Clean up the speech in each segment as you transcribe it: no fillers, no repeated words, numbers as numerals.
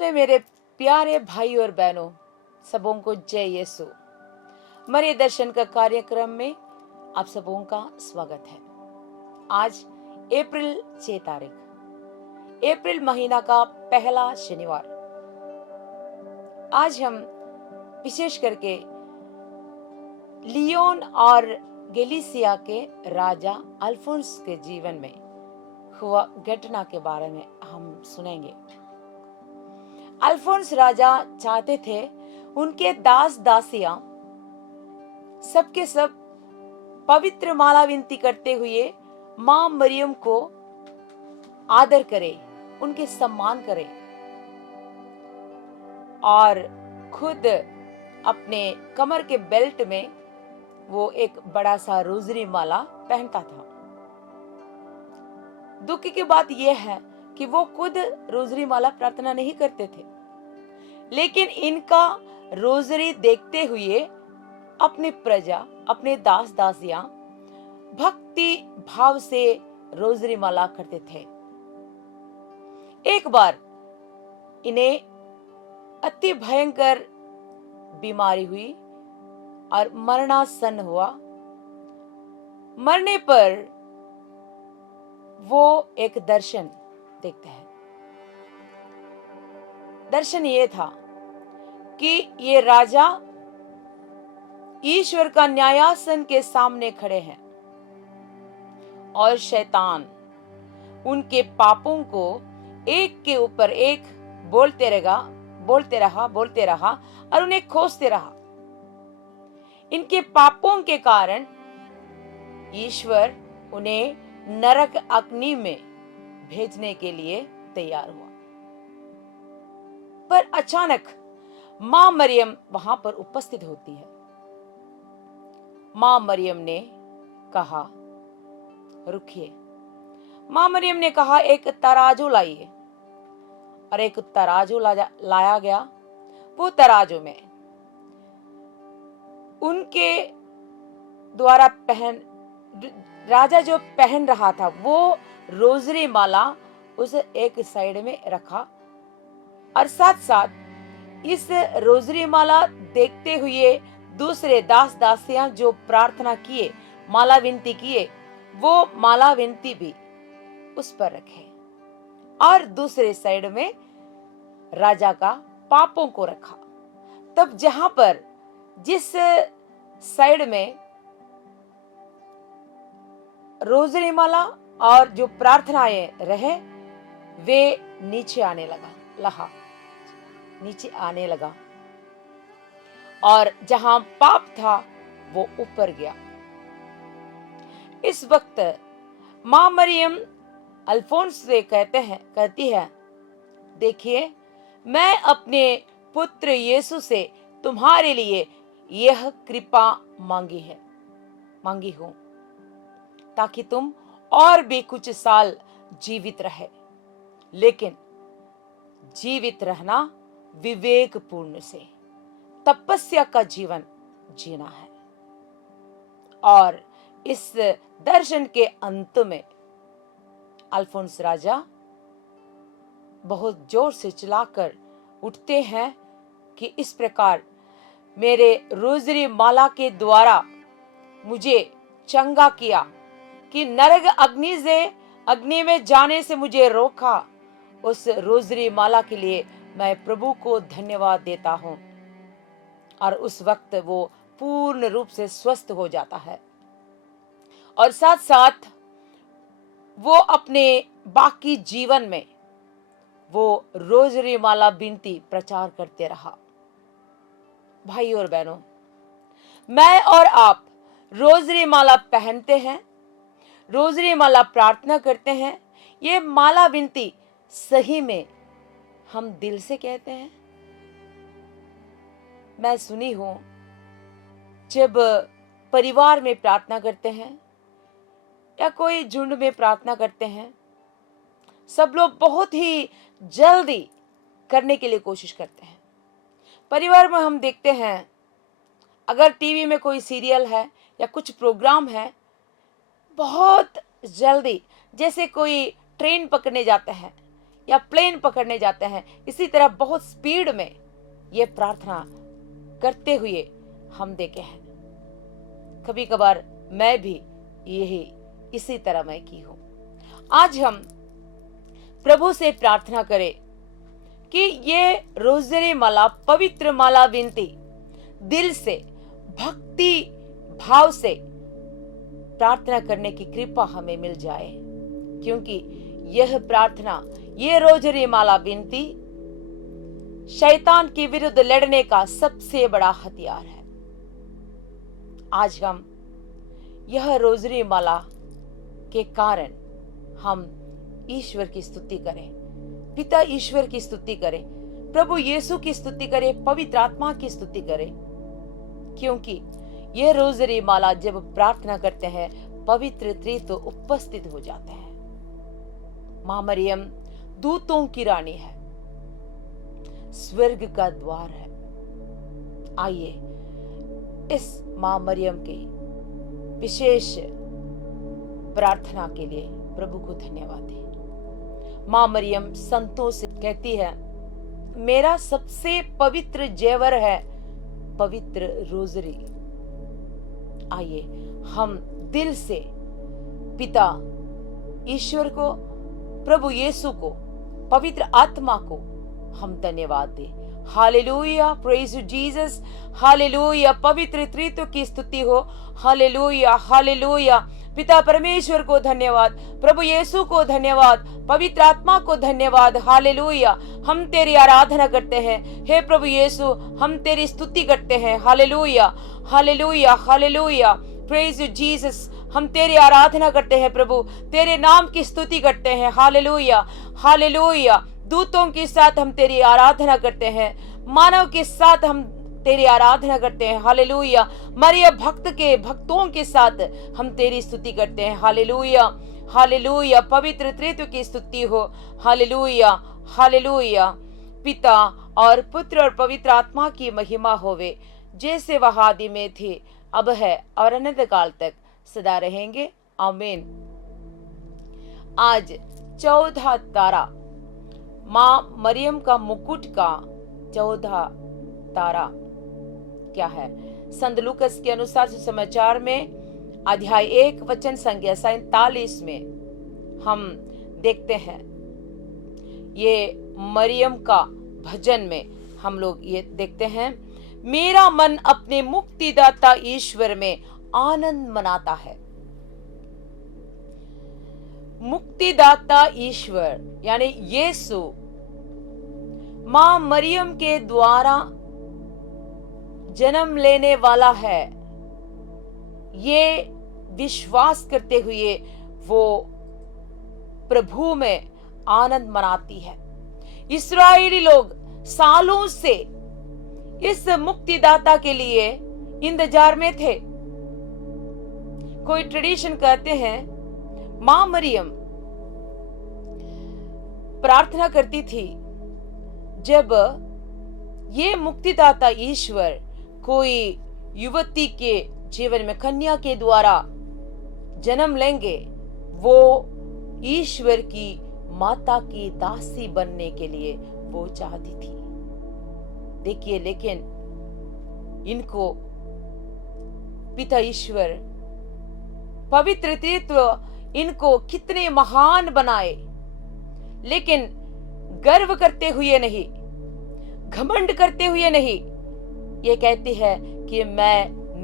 में मेरे प्यारे भाई और बहनों, सबों को जय यीशु। मरे दर्शन का कार्यक्रम में आप सबों का स्वागत है। आज अप्रैल 6 तारीख, अप्रैल महीना का पहला शनिवार। आज हम विशेष करके लियोन और गैलिसिया के राजा अल्फोंस के जीवन में हुआ घटना के बारे में हम सुनेंगे। अल्फोंस राजा चाहते थे उनके दास दासियां सबके सब पवित्र माला विनती करते हुए मां मरियम को आदर करे, उनके सम्मान करे और खुद अपने कमर के बेल्ट में वो एक बड़ा सा रोजरी माला पहनता था। दुख की बात यह है कि वो खुद रोजरी माला प्रार्थना नहीं करते थे, लेकिन इनका रोजरी देखते हुए अपनी प्रजा, अपने दास दासियां भक्ति भाव से रोजरी माला करते थे। एक बार इन्हें अति भयंकर बीमारी हुई और मरणासन हुआ। मरने पर वो एक दर्शन देखते हैं। दर्शन ये था कि ये राजा ईश्वर का न्यायासन के सामने खड़े हैं और शैतान उनके पापों को एक के ऊपर एक बोलते रहा और उन्हें खोजते रहा। इनके पापों के कारण ईश्वर उन्हें नरक अग्नि में भेजने के लिए तैयार हुआ। पर अचानक मां मरियम वहां पर उपस्थित होती है। मां मरियम ने कहा, रुकिए। मां मरियम ने कहा, एक तराजू लाइए। और एक तराजू लाया गया। वो तराजू में उनके द्वारा राजा जो पहन रहा था वो रोजरी माला उस एक साइड में रखा और साथ साथ इस रोजरी माला देखते हुए दूसरे दास दासियां जो प्रार्थना किए, माला विनती किए, वो माला विनती भी उस पर रखे और दूसरे साइड में राजा का पापों को रखा। तब जहां पर जिस साइड में रोजरी माला और जो प्रार्थनाएं रहे वे नीचे आने लगा और जहां पाप था वो ऊपर गया। इस वक्त मां मरियम अल्फोंस से कहती है, देखिए, मैं अपने पुत्र यीशु से तुम्हारे लिए यह कृपा मांगी हूं ताकि तुम और भी कुछ साल जीवित रहे, लेकिन जीवित रहना विवेकपूर्ण से, तपस्या का जीवन जीना है। और इस दर्शन के अंत में अल्फोंस राजा बहुत जोर से चिल्लाकर उठते हैं कि इस प्रकार मेरे रोजरी माला के द्वारा मुझे चंगा किया, कि नरक अग्नि में जाने से मुझे रोका, उस रोजरी माला के लिए मैं प्रभु को धन्यवाद देता हूं। और उस वक्त वो पूर्ण रूप से स्वस्थ हो जाता है और साथ साथ वो अपने बाकी जीवन में वो रोजरी माला विनती प्रचार करते रहा। भाई और बहनों, मैं और आप रोजरी माला पहनते हैं, रोजरी माला प्रार्थना करते हैं। ये माला विनती सही में हम दिल से कहते हैं। मैं सुनी हूं जब परिवार में प्रार्थना करते हैं या कोई झुंड में प्रार्थना करते हैं, सब लोग बहुत ही जल्दी करने के लिए कोशिश करते हैं। परिवार में हम देखते हैं, अगर टीवी में कोई सीरियल है या कुछ प्रोग्राम है, बहुत जल्दी, जैसे कोई ट्रेन पकड़ने जाता है या प्लेन पकड़ने जाते हैं, इसी तरह बहुत स्पीड में ये प्रार्थना करते हुए हम देखे हैं। कभी कभार मैं भी यही इसी तरह मैं की हूं। आज हम प्रभु से प्रार्थना करें कि ये रोज़री माला, पवित्र माला विनती दिल से भक्ति भाव से प्रार्थना करने की कृपा हमें मिल जाए, क्योंकि यह प्रार्थना, ये रोज़री माला विनती शैतान के विरुद्ध लड़ने का सबसे बड़ा हथियार है। आज हम यह रोज़री माला के कारण हम ईश्वर की स्तुति करें, पिता ईश्वर की स्तुति करें, प्रभु यीशु की स्तुति करें, पवित्र आत्मा की स्तुति करें, क्योंकि यह रोज़री माला जब प्रार्थना करते हैं पवित्र त्रित्व उपस्थित हो जाते हैं। मां मरियम दूतों की रानी है, स्वर्ग का द्वार है। आइए इस मां मरियम के विशेष प्रार्थना के लिए प्रभु को धन्यवाद दें। मां मरियम संतों से कहती है, मेरा सबसे पवित्र जेवर है पवित्र रोज़री। आइए हम दिल से पिता ईश्वर को, प्रभु यीशु को, पवित्र आत्मा को हम धन्यवाद दें। Hallelujah, praise you Jesus, hallelujah, पवित्र त्रित्व की स्तुति हो। हालेलुया, हालेलुया, पिता परमेश्वर को धन्यवाद, प्रभु यीशु को धन्यवाद, पवित्र आत्मा को धन्यवाद। हालेलुया, हम तेरी आराधना करते हैं हे प्रभु यीशु, हम तेरी स्तुति करते हैं। Hallelujah, hallelujah, hallelujah, praise you Jesus, हम तेरी आराधना करते हैं प्रभु, तेरे नाम की स्तुति करते हैं। हालेलुया, हालेलुया, दूतों के साथ हम तेरी आराधना करते हैं, मानव के साथ हम तेरी आराधना करते हैं। हालेलुया, मरियम भक्तों के साथ हम तेरी स्तुति करते हैं। हालेलुया, हालेलुया, पवित्र त्रित्व की स्तुति हो। हालेलुया, हालेलुया, पिता और पुत्र और पवित्र आत्मा की महिमा होवे, जैसे वह आदि में थी, अब है और अनंत काल तक सदा रहेंगे। आमीन। आज 14 तारा, मां मरियम का मुकुट का 14 तारा क्या है? संत लूकस के अनुसार सुसमाचार में अध्याय 1 वचन संख्या 47 में हम देखते हैं, ये मरियम का भजन में हम लोग ये देखते हैं, मेरा मन अपने मुक्तिदाता ईश्वर में आनंद मनाता है। मुक्तिदाता ईश्वर यानी यीशु मां मरियम के द्वारा जन्म लेने वाला है, ये विश्वास करते हुए वो प्रभु में आनंद मनाती है। इस्राएली लोग सालों से इस मुक्तिदाता के लिए इंतजार में थे। कोई ट्रेडिशन कहते हैं मां मरियम प्रार्थना करती थी, जब ये मुक्तिदाता ईश्वर कोई युवती के जीवन में कन्या के द्वारा जन्म लेंगे, वो ईश्वर की माता की दासी बनने के लिए वो चाहती थी। देखिए, लेकिन इनको पिता ईश्वर, पवित्र त्रित्व इनको कितने महान बनाए, लेकिन गर्व करते हुए नहीं, घमंड करते हुए नहीं, ये कहती है कि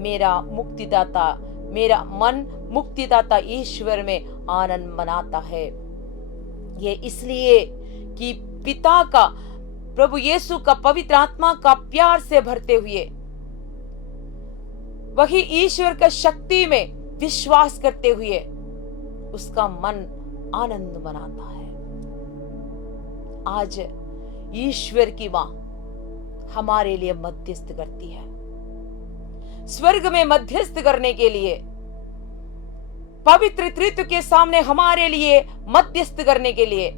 मेरा मुक्तिदाता, मेरा मन मुक्तिदाता ईश्वर में आनंद मनाता है। ये इसलिए कि पिता का, प्रभु यीशु का, पवित्र आत्मा का प्यार से भरते हुए वही ईश्वर का शक्ति में विश्वास करते हुए उसका मन आनंद मनाता है। आज ईश्वर की मां हमारे लिए मध्यस्थ करती है, स्वर्ग में मध्यस्थ करने के लिए, पवित्र त्रित्व के सामने हमारे लिए मध्यस्थ करने के लिए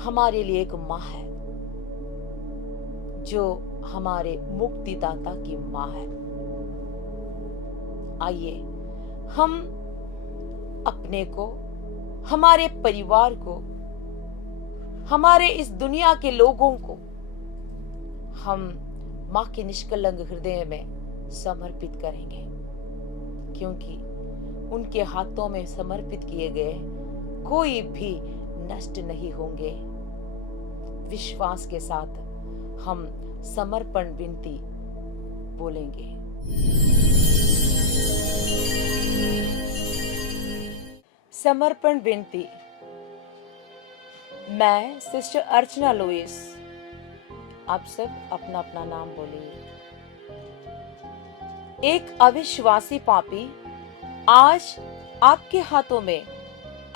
हमारे लिए एक मां है, जो हमारे मुक्तिदाता की मां है। आइए हम अपने को, हमारे परिवार को, हमारे इस दुनिया के लोगों को हम माँ के निष्कलंक हृदय में समर्पित करेंगे, क्योंकि उनके हाथों में समर्पित किए गए कोई भी नष्ट नहीं होंगे। विश्वास के साथ हम समर्पण विनती बोलेंगे। समर्पण विनती। मैं सिस्टर अर्चना लुइस। आप सब अपना अपना नाम बोलिए। एक अविश्वासी पापी आज आपके हाथों में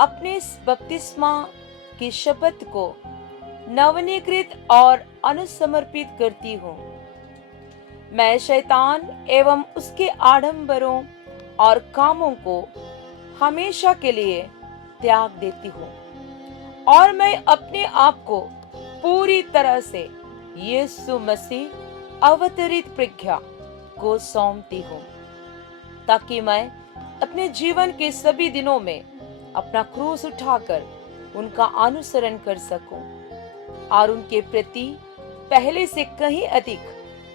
अपने बपतिस्मा की शपथ को नवनीकृत और अनुसमर्पित करती हूँ। मैं शैतान एवं उसके आडंबरों और कामों को हमेशा के लिए त्याग देती हूँ और मैं अपने आप को पूरी तरह से यीशु मसीह अवतरित प्रज्ञा को सौंपती हूँ, ताकि मैं अपने जीवन के सभी दिनों में अपना क्रूस उठाकर उनका अनुसरण कर सकूं और उनके प्रति पहले से कहीं अधिक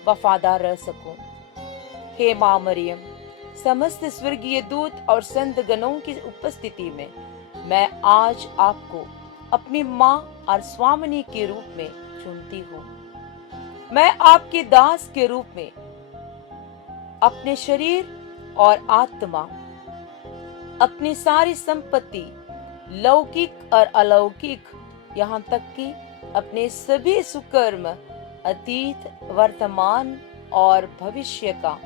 वफादार रह सकूं। हे माँ मरियम, समस्त स्वर्गीय दूत और संत गणों की उपस्थिति में मैं आज आपको अपनी माँ और स्वामिनी के रूप में चुनती हूँ। मैं आपके दास के रूप में अपने शरीर और आत्मा, अपनी सारी संपत्ति, लौकिक और अलौकिक, यहाँ तक कि अपने सभी सुकर्म, अतीत, वर्तमान और भविष्य का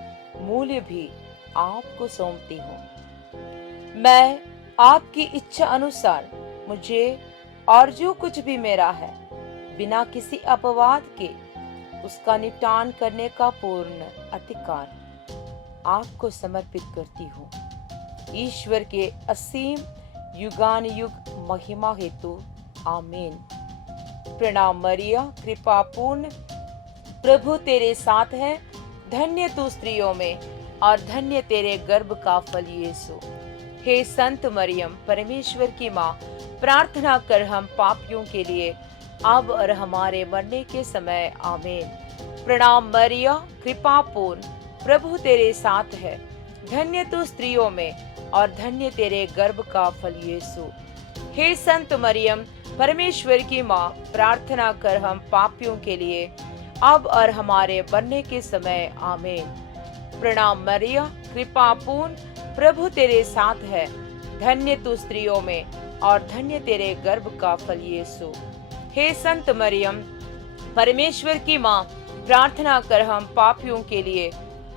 मूल्य भी आपको सौंपती हूँ। मैं आपकी इच्छा अनुसार मुझे और जो कुछ भी मेरा है, बिना किसी अपवाद के उसका निपटान करने का पूर्ण अधिकार आपको समर्पित करती हूँ। ईश्वर के असीम युगान युग महिमा हेतु आमीन। प्रणाम मरिया, कृपा पूर्ण, प्रभु तेरे साथ है, धन्य तू स्त्रियों में और धन्य तेरे गर्भ का फल यीशु। हे संत मरियम, परमेश्वर की माँ, प्रार्थना कर हम पापियों के लिए अब और हमारे मरने के समय आमीन। प्रणाम मरिया, कृपा पूर्ण, प्रभु तेरे साथ है, धन्य तू स्त्रियों में और धन्य तेरे गर्भ का फल यीशु। हे संत मरियम, परमेश्वर की माँ, प्रार्थना कर हम पापियों के लिए अब और हमारे मरने के समय आमीन। प्रणाम मरिया, कृपा पूर्ण, प्रभु तेरे साथ है, धन्य तू स्त्रियों में और धन्य तेरे गर्भ का फल यीशु। हे संत मरियम, परमेश्वर की माँ, प्रार्थना कर हम पापियों के लिए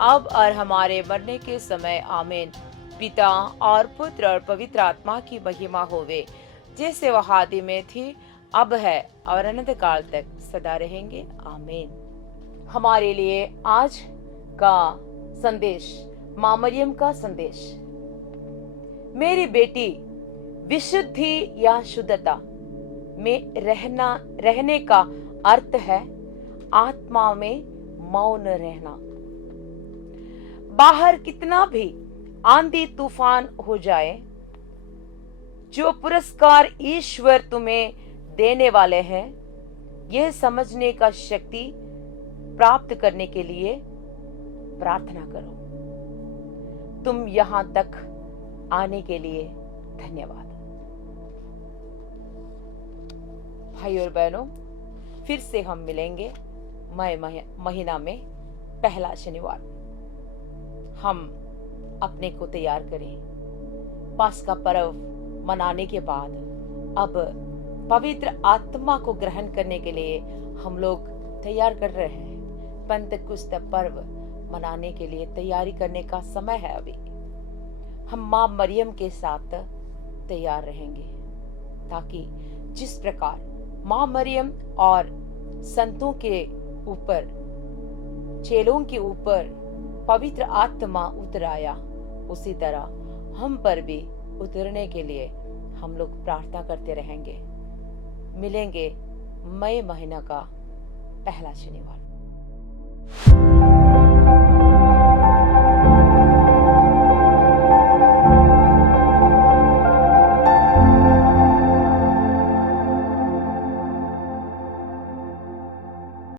अब और हमारे मरने के समय आमीन। पिता और पुत्र और पवित्र आत्मा की महिमा होवे, जैसे वह आदि में थी, अब है और अनंत काल तक सदा रहेंगे आमीन। हमारे लिए आज का संदेश, माँ मरियम का संदेश। मेरी बेटी, विशुद्धि या शुद्धता में रहने का अर्थ है आत्मा में मौन रहना। बाहर कितना भी आंधी तूफान हो जाए, जो पुरस्कार ईश्वर तुम्हें देने वाले हैं, यह समझने का शक्ति प्राप्त करने के लिए प्रार्थना करो। तुम यहाँ तक आने के लिए धन्यवाद। भाई और बहनों, फिर से हम मिलेंगे मई महीना में पहला शनिवार। हम अपने को तैयार करें। पास्का पर्व मनाने के बाद अब पवित्र आत्मा को ग्रहण करने के लिए हम लोग तैयार कर रहे हैं। पेंतेकुस्त पर्व मनाने के लिए तैयारी करने का समय है। अभी हम माँ मरियम के साथ तैयार रहेंगे, ताकि जिस प्रकार माँ मरियम और संतों के ऊपर, चेलों के ऊपर पवित्र आत्मा उतर आया, उसी तरह हम पर भी उतरने के लिए हम लोग प्रार्थना करते रहेंगे। मिलेंगे मई महीना का पहला शनिवार।